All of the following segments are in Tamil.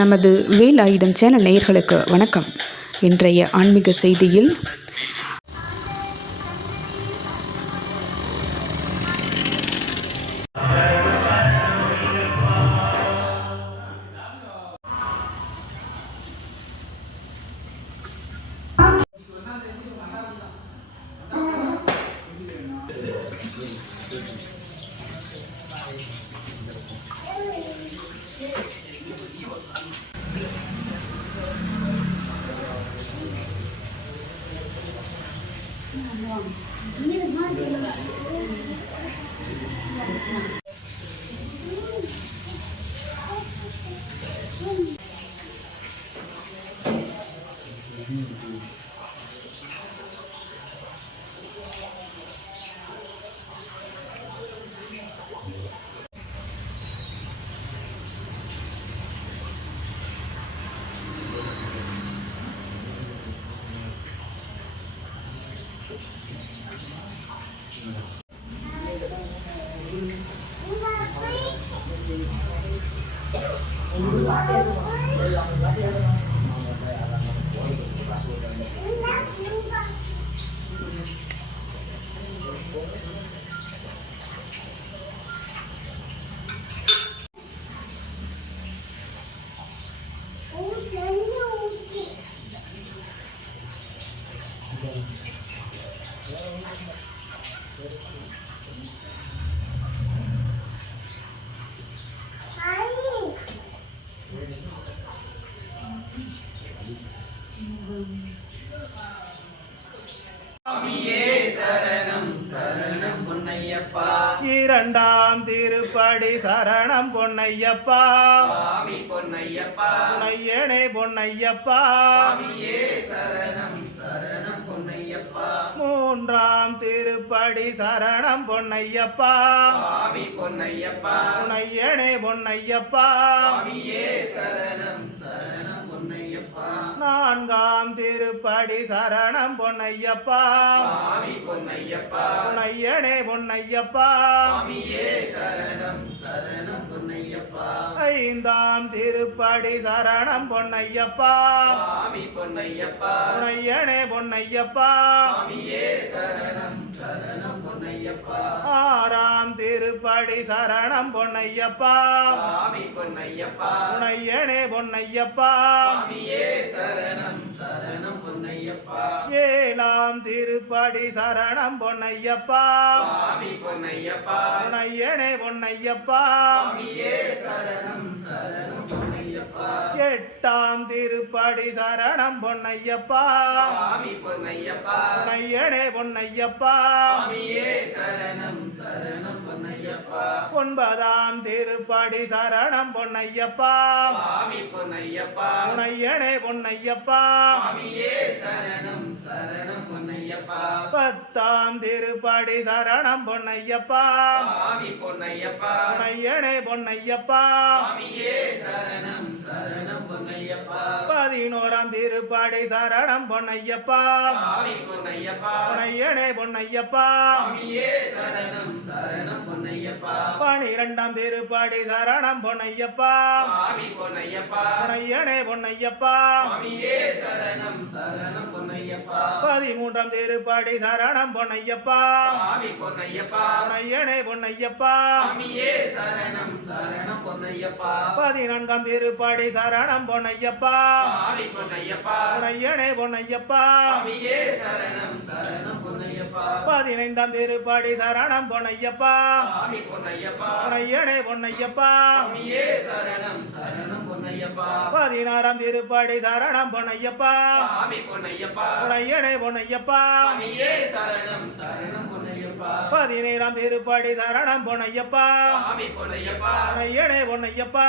நமது வேல் ஆயுதம் சேனல் நேயர்களுக்கு வணக்கம். இன்றைய ஆன்மீக செய்தியில் இரண்டாம் திருப்படி சரணம் பொன்னையப்பா சுவாமி பொன்னையப்பா பொன்னையனே பொன்னையப்பா சரணம் சரணம் பொன்னையப்பா. மூன்றாம் திருப்படி சரணம் பொன்னையப்பா சுவாமி பொன்னையப்பா பொன்னையனே பொன்னையப்பா சரணம் சரணம் பொன்னையப்பா. நான்காம் திருப்படி சரணம் பொன்னையப்பா சுவாமி பொன்னையப்பா பொன்னையனே பொன்னையப்பா சரணம் சரணம் பொன்னையப்பா. ஐந்தாம் திருப்படி சரணம் பொன்னையப்பா சுவாமி பொன்னையப்பா பொன்னையனே பொன்னையப்பா சரணம் சரணம் பொன்னையப்பா. ஆறாம் திருப்படி சரணம் பொன்னையப்பா சுவாமி பொன்னையப்பா பொன்னையனே பொன்னையப்பா சரணம் சரணம் பொன்னையப்பா. ஏழாம் திருப்படி சரணம் பொன்னையப்பா சுவாமி பொன்னையப்பா பொன்னையனே பொன்னையப்பா சரணம் சரணம் பொன்னையப்பா. எட்டாம் திருப்படி சரணம் பொன்னையப்பா சுவாமி பொன்னையப்பா பொன்னையனே பொன்னையப்பா சரணம் சரணம் பொன்னையப்பா. ஒன்பதாம் திருப்படி சரணம் பொன்னையப்பா சுவாமி பொன்னையப்பா பொன்னையனே பொன்னையப்பா சரணம் சரணம் பொன்னையப்பா. பத்தாம் திருப்படி சரணம் பொன்னையப்பா சுவாமி பொன்னையப்பா பொன்னையனே பொன்னையப்பா சரணம் சரணம் பொன்னையப்பா. பதினோராம் திருப்படி சரணம் பொன்னையப்பா சுவாமி பொன்னையப்பா பொன்னையனே பொன்னையப்பா சரணம் சரணம் பொன்னையப்பா. பனிரெண்டாம் திருப்படி சரணம் பொன்னையப்பா சுவாமி பொன்னையப்பா பொன்னையனே பொன்னையப்பா சரணம் சரணம் பொன்னையப்பா. பதிமூன்றாம் திருப்படி சரணம் பொன்னையப்பா சுவாமி பொன்னையப்பா பொன்னையனே பொன்னையப்பா சரணம் சரணம் பொன்னையப்பா. பதினான்காம் திருப்படி சரணம் பொன்னையப்பா சுவாமி பொன்னையப்பா பொன்னையனே பொன்னையப்பா சரணம் சரணம் பொன்னையப்பா. பதினைந்தாம் திருப்படி சரணம் பொன்னையப்பா சுவாமி பொன்னையப்பா பொன்னையனே பொன்னையப்பா சரணம் சரணம் பொன்னையப்பா. பதினாறாம் திருப்படி சரணம் பொன்னையப்பா சுவாமி பொன்னையப்பா பொன்னையனே பொன்னையப்பா சரணம் சரணம் பொன்னையப்பா. பதினேழாம் திருப்படி சரணம் பொன்னையப்பா சுவாமி பொன்னையப்பா பொன்னையனே பொன்னையப்பா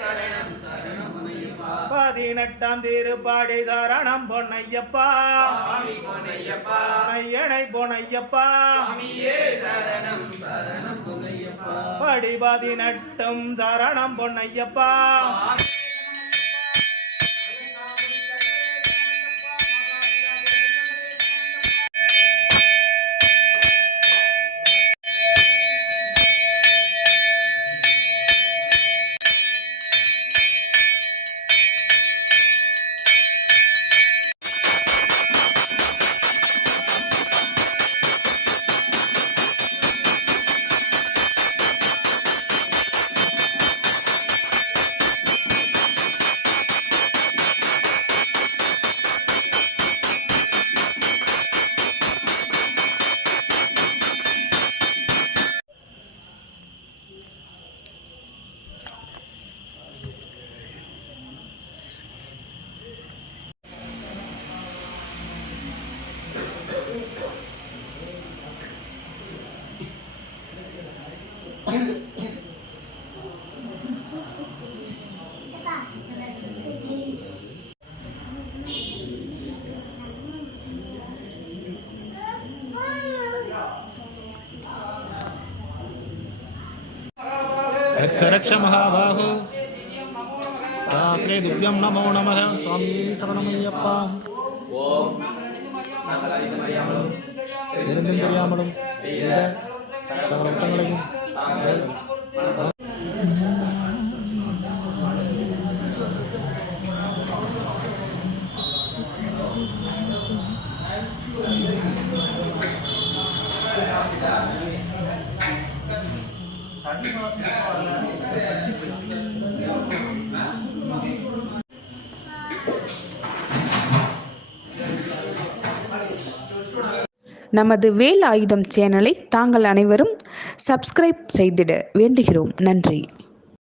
சரணம் சரணம் பொன்னையப்பா. பதினெட்டாம் திருப்படி சரணம் பொன்னையப்பா சுவாமி பொன்னையப்பா பொன்னையனை பொன்னையப்பா சரணம் சரணம் பொன்னையப்பா. படி பதினெட்டும் சரணம் பொன்னையப்பா सरक्ष महाबाहो सहस्रे दुभ्यं नमो नमः स्वामी शरणमय्यप्पा ஓம் நாங்கள் அறியாமலும் தெரிந்தும் தெரியாமலும் செய்த சகல குற்றங்களையும் தாங்கள் நமது வேல் ஆயுதம் சேனலை தாங்கள் அனைவரும் சப்ஸ்கிரைப் செய்திட வேண்டுகிறோம். நன்றி.